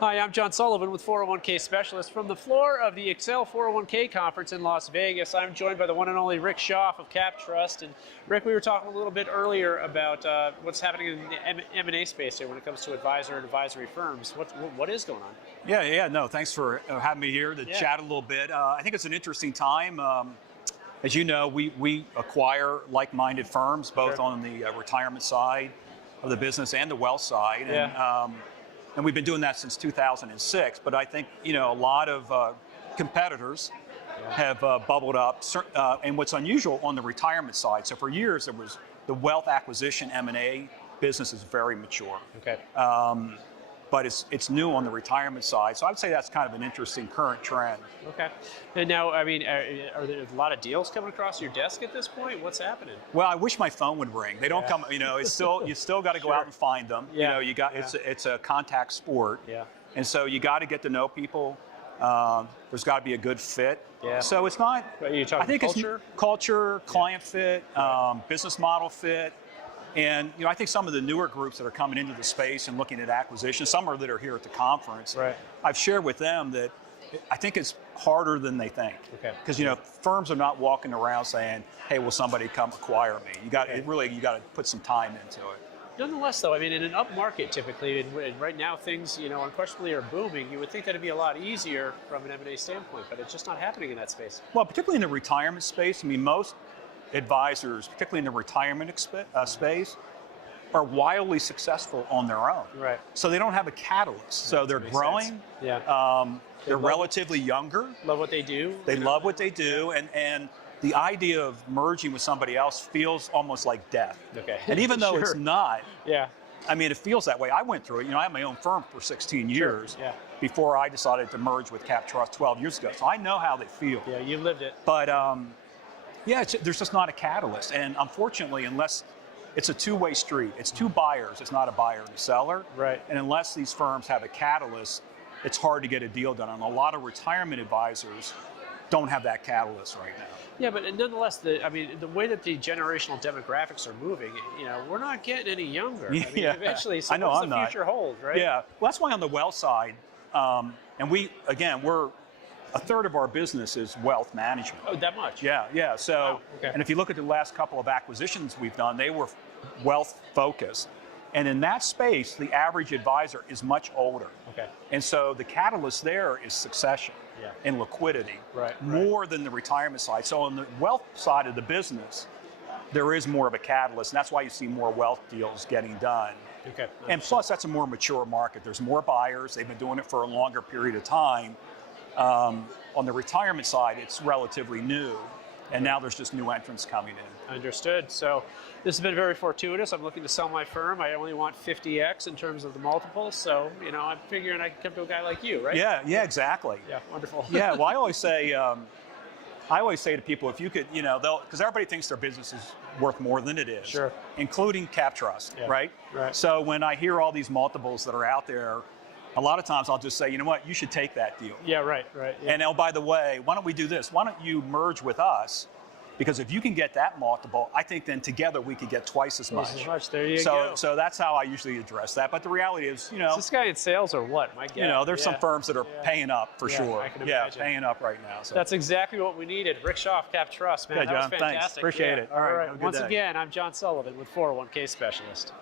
Hi, I'm John Sullivan with 401k Specialist. From the floor of the Excel 401k conference in Las Vegas, I'm joined by the one and only Rick Schaaf of CapTrust. And Rick, we were talking a little bit earlier about what's happening in the M&A space here when it comes to advisor and advisory firms. What is going on? No, thanks for having me here to chat a little bit. I think it's an interesting time. As you know, we acquire like-minded firms, both on the retirement side of the business and the wealth side. And we've been doing that since 2006, but I think, a lot of competitors have bubbled up. And what's unusual on the retirement side, so for years there was the wealth acquisition M&A business is very mature. Okay. But it's new on the retirement side. So I'd say that's kind of an interesting current trend. Okay. And now, are there a lot of deals coming across your desk at this point? What's happening? Well, I wish my phone would ring. They don't come, it's still, you still got to go out and find them. Yeah. It's a contact sport. Yeah. And so you got to get to know people. There's got to be a good fit. Yeah. So it's not, Are you talking I think culture? it's culture, client fit, business model fit. And I think some of the newer groups that are coming into the space and looking at acquisitions, some that are here at the conference, I've shared with them that I think it's harder than they think. Okay. Because firms are not walking around saying, "Hey, will somebody come acquire me?" You got to put some time into it. Nonetheless, though, in an up market, typically, and right now things, unquestionably are booming. You would think that'd be a lot easier from an M&A standpoint, but it's just not happening in that space. Well, particularly in the retirement space, most advisors, particularly in the retirement space, are wildly successful on their own. Right. So they don't have a catalyst. So they're growing. Yeah. They're relatively younger. Love what they do. They love what they do, and the idea of merging with somebody else feels almost like death. Okay. And even though it's not, yeah. it feels that way. I went through it. I had my own firm for 16 years before I decided to merge with CapTrust 12 years ago. So I know how they feel. Yeah, you lived it. But there's just not a catalyst. And unfortunately, unless it's a two-way street, it's two buyers, it's not a buyer and a seller. Right. And unless these firms have a catalyst, it's hard to get a deal done. And a lot of retirement advisors don't have that catalyst right now. Yeah, but nonetheless, the way that the generational demographics are moving, we're not getting any younger. Eventually, so what does the future hold, right? Yeah, well, that's why on the wealth side, and we're a third of our business is wealth management. Oh, that much? Yeah. So, wow. Okay. And if you look at the last couple of acquisitions we've done, they were wealth focused. And in that space, the average advisor is much older. Okay. And so the catalyst there is succession and liquidity, more than the retirement side. So on the wealth side of the business, there is more of a catalyst, and that's why you see more wealth deals getting done. Okay. And plus, that's a more mature market. There's more buyers. They've been doing it for a longer period of time. On the retirement side, it's relatively new, and now there's just new entrants coming in. Understood. So this has been very fortuitous. I'm looking to sell my firm. I only want 50x in terms of the multiples. So, I'm figuring I can come to a guy like you, right? Yeah, exactly. Yeah, wonderful. Yeah, well, I always say to people, if you could, because everybody thinks their business is worth more than it is. Sure. Including CapTrust, right? Right. So when I hear all these multiples that are out there, a lot of times I'll just say, you know what, you should take that deal. Yeah, right. Yeah. And by the way, why don't we do this? Why don't you merge with us? Because if you can get that multiple, I think then together we could get twice as much. There you go. So that's how I usually address that. But the reality is, Is this guy in sales or what? My God. There's some firms that are paying up for sure. I can imagine. Paying up right now. So. That's exactly what we needed. Rick Schaaf, CapTrust, man. Okay, that was John, fantastic. thanks. Appreciate it. All right. Have a good Once day. again, I'm John Sullivan with 401k Specialist.